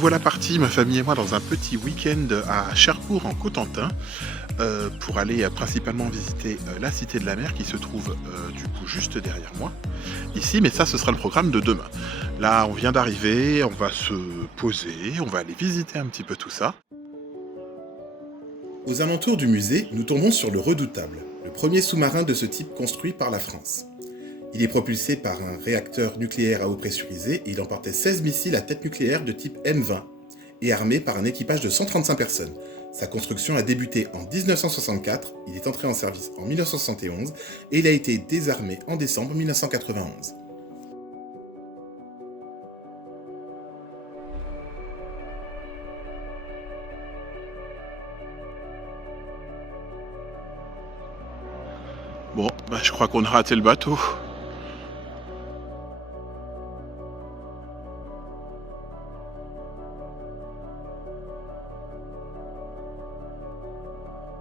voilà partis, ma famille et moi, dans un petit week-end à Cherbourg en Cotentin pour aller principalement visiter la Cité de la Mer qui se trouve du coup juste derrière moi ici, mais ça ce sera le programme de demain. Là on vient d'arriver, on va se poser, on va aller visiter un petit peu tout ça. Aux alentours du musée, nous tombons sur le Redoutable, le premier sous-marin de ce type construit par la France. Il est propulsé par un réacteur nucléaire à eau pressurisée et il emportait 16 missiles à tête nucléaire de type M20 et armé par un équipage de 135 personnes. Sa construction a débuté en 1964, il est entré en service en 1971 et il a été désarmé en décembre 1991. Bon, bah, je crois qu'on a raté le bateau.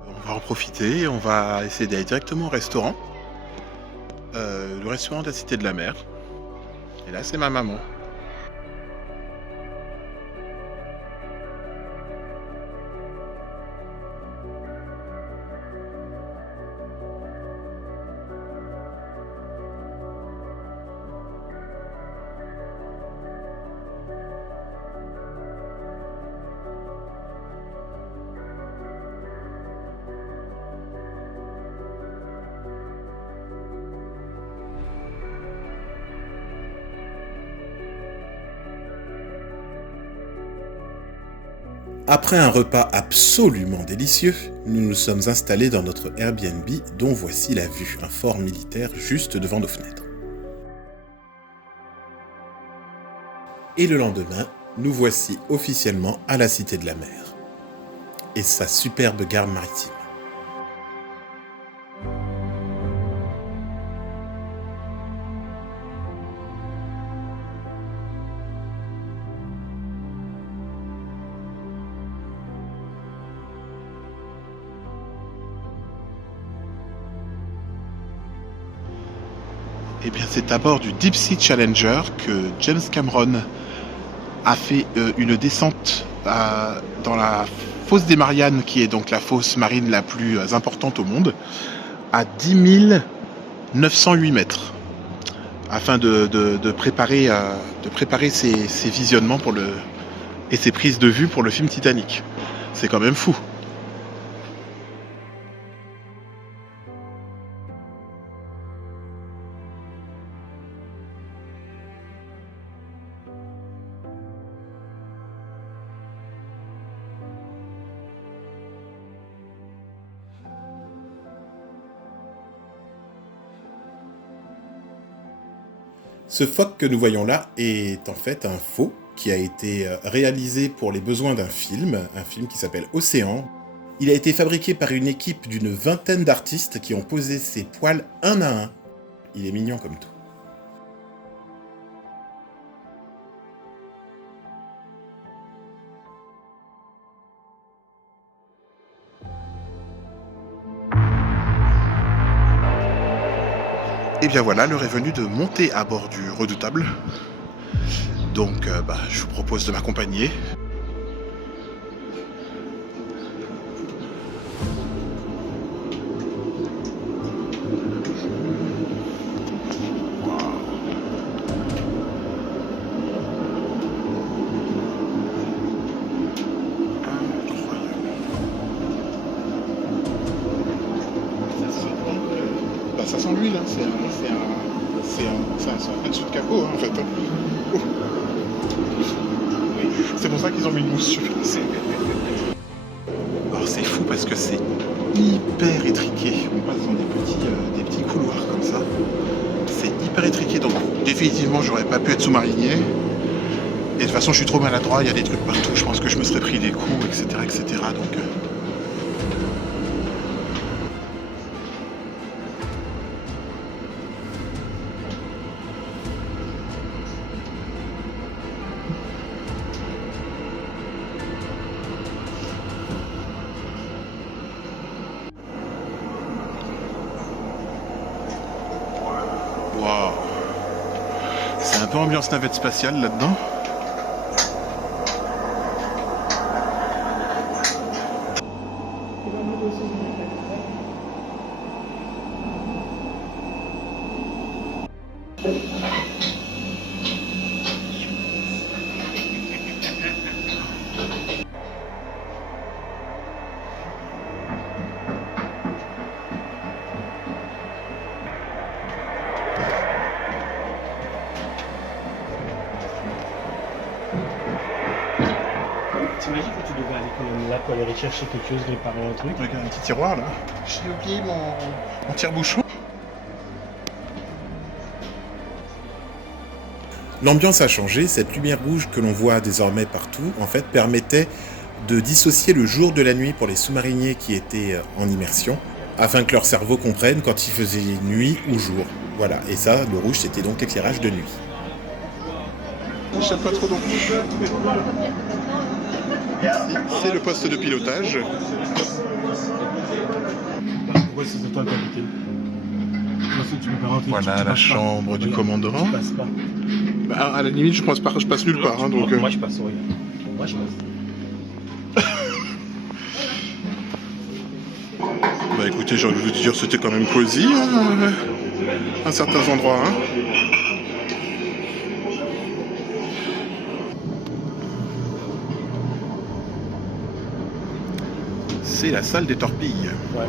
On va en profiter, on va essayer d'aller directement au restaurant. Le restaurant de la Cité de la Mer. Et là c'est ma maman. Après un repas absolument délicieux, nous nous sommes installés dans notre Airbnb dont voici la vue, un fort militaire juste devant nos fenêtres. Et le lendemain, nous voici officiellement à la Cité de la Mer et sa superbe gare maritime. Eh bien c'est à bord du Deep Sea Challenger que James Cameron a fait une descente dans la fosse des Mariannes, qui est donc la fosse marine la plus importante au monde, à 10 908 mètres, afin de préparer ses visionnements et ses prises de vue pour le film Titanic. C'est quand même fou. Ce phoque que nous voyons là est en fait un faux qui a été réalisé pour les besoins d'un film qui s'appelle Océan. Il a été fabriqué par une équipe d'une vingtaine d'artistes qui ont posé ses poils un à un. Il est mignon comme tout. Et bien voilà, l'heure est venue de monter à bord du Redoutable. Donc je vous propose de m'accompagner. Ça sent l'huile, hein. C'est un dessous de capot, hein, en fait. Oh. Oui. C'est pour ça qu'ils ont mis une mousse sur. Alors c'est fou parce que c'est hyper étriqué. On passe dans des petits couloirs comme ça. C'est hyper étriqué, donc définitivement j'aurais pas pu être sous-marinier. Et de toute façon je suis trop maladroit, il y a des trucs partout, je pense que je me serais pris des coups, etc. Donc, waouh. C'est un peu ambiance navette spatiale là-dedans. T'imagines que tu devais aller quand même là pour aller chercher quelque chose, réparer un truc. Regarde un petit tiroir là. J'ai oublié Mon tire-bouchon. L'ambiance a changé, cette lumière rouge que l'on voit désormais partout, en fait, permettait de dissocier le jour de la nuit pour les sous-mariniers qui étaient en immersion, afin que leur cerveau comprenne quand il faisait nuit ou jour. Voilà, et ça, le rouge, c'était donc l'éclairage de nuit. Je sais pas trop non plus. C'est le poste de pilotage. Pourquoi c'est toi qui as quitté? Tu peux pas rentrer. Voilà la chambre du commandant. Tu passes pas. Bah, à la limite, je passe nulle part. Hein, donc, Moi je passe, oui. Moi je passe. Bah écoutez, j'ai envie de vous dire, c'était quand même cosy, hein, à certains endroits. Hein. C'est la salle des torpilles. Ouais.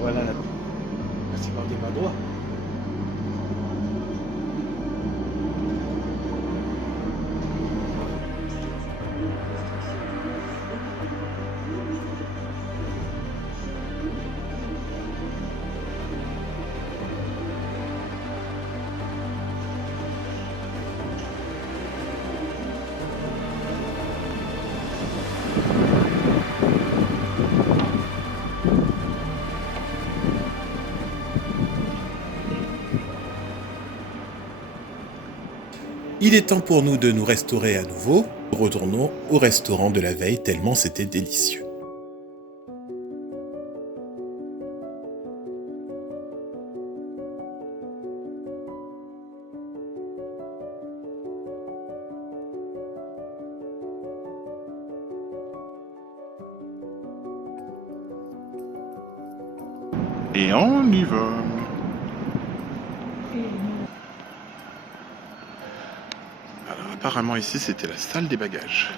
Voilà la. C'est pas des pas droit. Il est temps pour nous de nous restaurer à nouveau. Retournons au restaurant de la veille tellement c'était délicieux. Et on y va. Alors apparemment ici c'était la salle des bagages.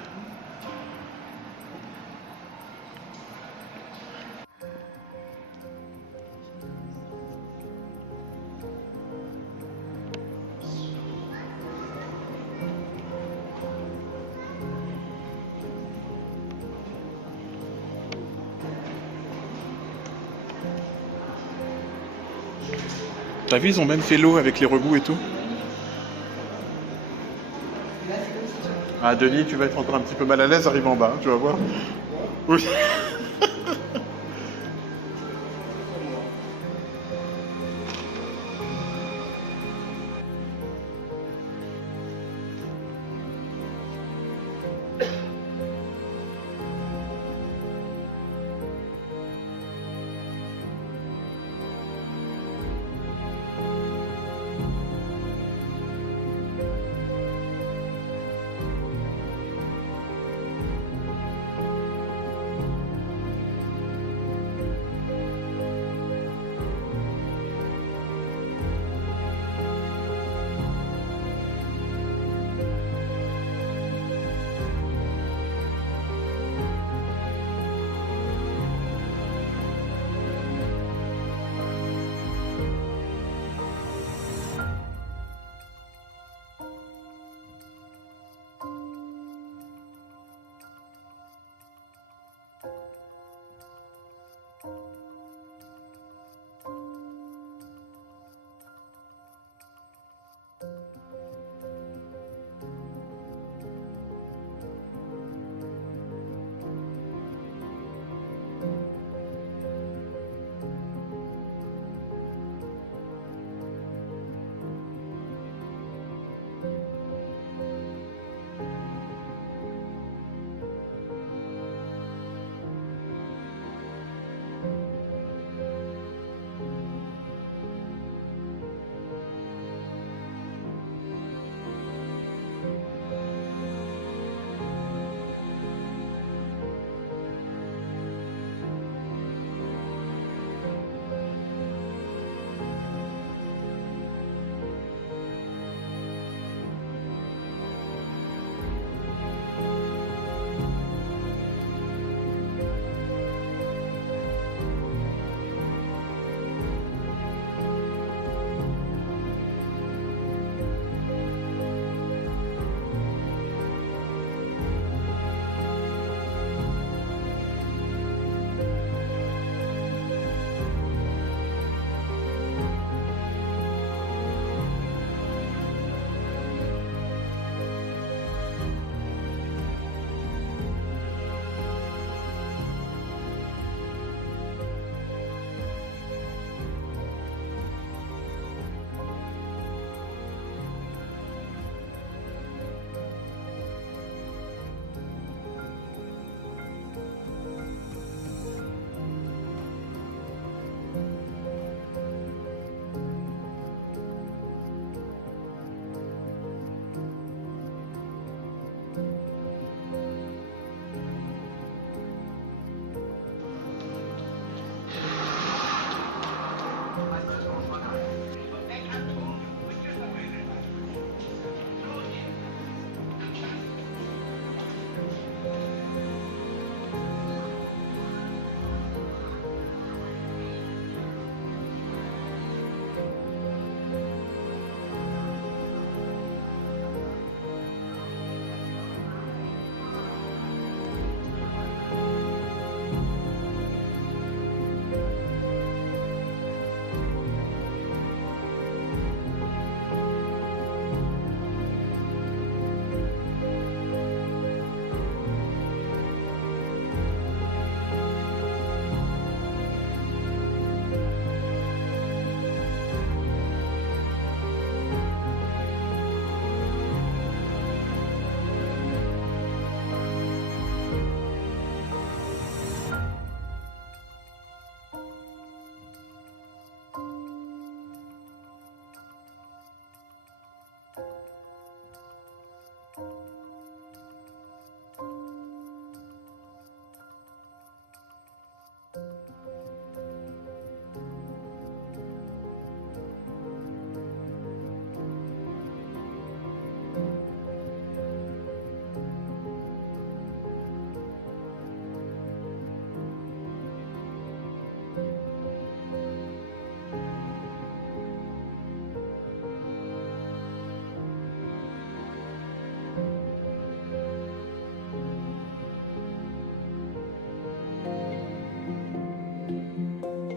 T'as vu, ils ont même fait l'eau avec les rebouts et tout. Ah, Denis, tu vas être encore un petit peu mal à l'aise, arrive en bas, tu vas voir. Oui.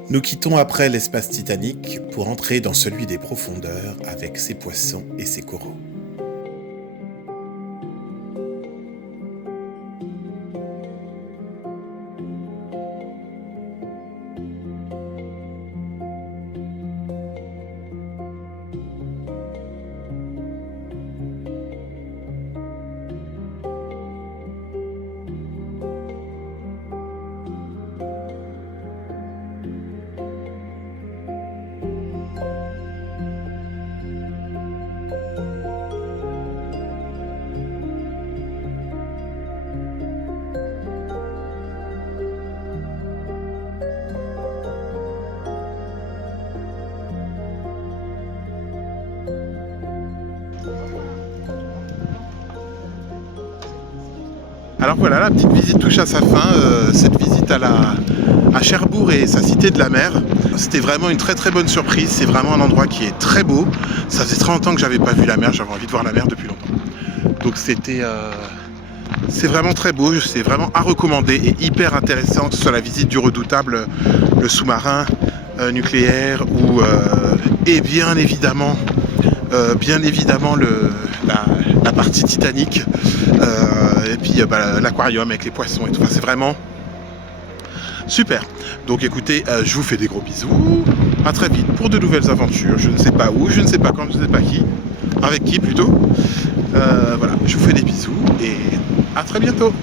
Nous quittons après l'espace Titanic pour entrer dans celui des profondeurs avec ses poissons et ses coraux. Alors voilà, la petite visite touche à sa fin. Cette visite à Cherbourg et sa cité de la mer, c'était vraiment une très très bonne surprise. C'est vraiment un endroit qui est très beau. Ça faisait très longtemps que j'avais pas vu la mer, j'avais envie de voir la mer depuis longtemps. Donc c'est vraiment très beau, c'est vraiment à recommander et hyper intéressant, que ce soit la visite du redoutable, le sous-marin nucléaire ou et bien évidemment la partie Titanic et puis l'aquarium avec les poissons et tout. Enfin, c'est vraiment super. Donc écoutez, je vous fais des gros bisous. À très vite pour de nouvelles aventures. Je ne sais pas où, je ne sais pas quand, je ne sais pas qui. Avec qui plutôt. Voilà, je vous fais des bisous et à très bientôt.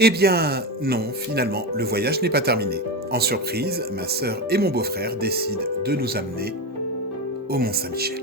Eh bien, non, finalement, le voyage n'est pas terminé. En surprise, ma sœur et mon beau-frère décident de nous amener au Mont-Saint-Michel.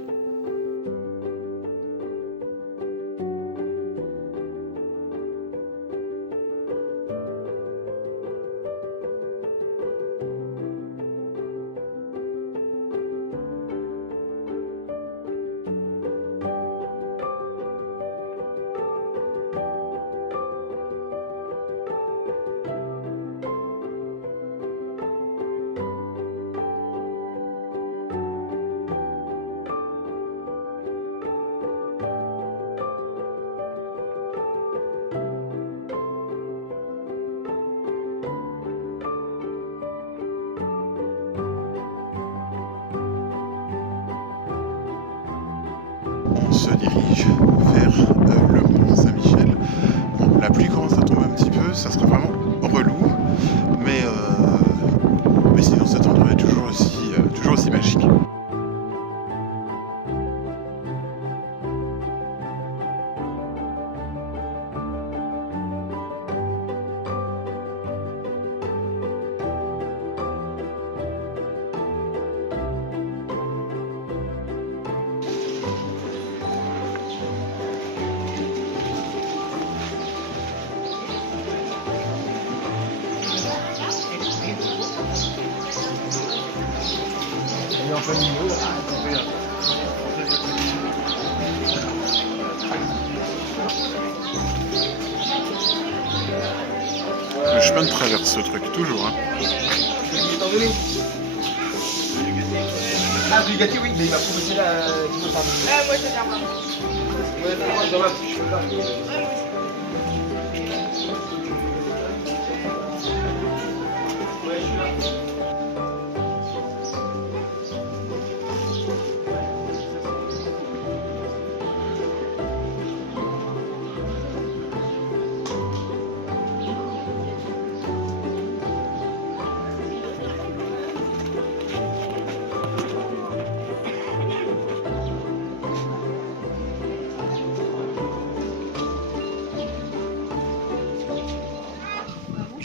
On se dirige vers le Mont-Saint-Michel. Bon, la pluie commence à tomber un petit peu, ça sera vraiment relou, mais sinon cet endroit est toujours aussi magique. Le chemin de traverse ce truc, toujours. Hein. Ah, Bugatti, oui, mais il m'a proposé la. Ah, moi, c'est bien. Ouais, dans la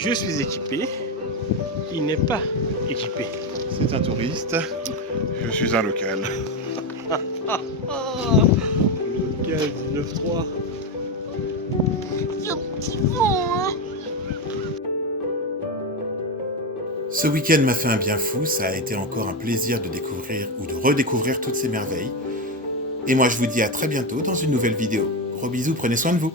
Je suis équipé, il n'est pas équipé. C'est un touriste, je suis un local. Local 19.3. Il y a un petit vent, hein. Ce week-end m'a fait un bien fou, ça a été encore un plaisir de découvrir ou de redécouvrir toutes ces merveilles. Et moi je vous dis à très bientôt dans une nouvelle vidéo. Gros bisous, prenez soin de vous.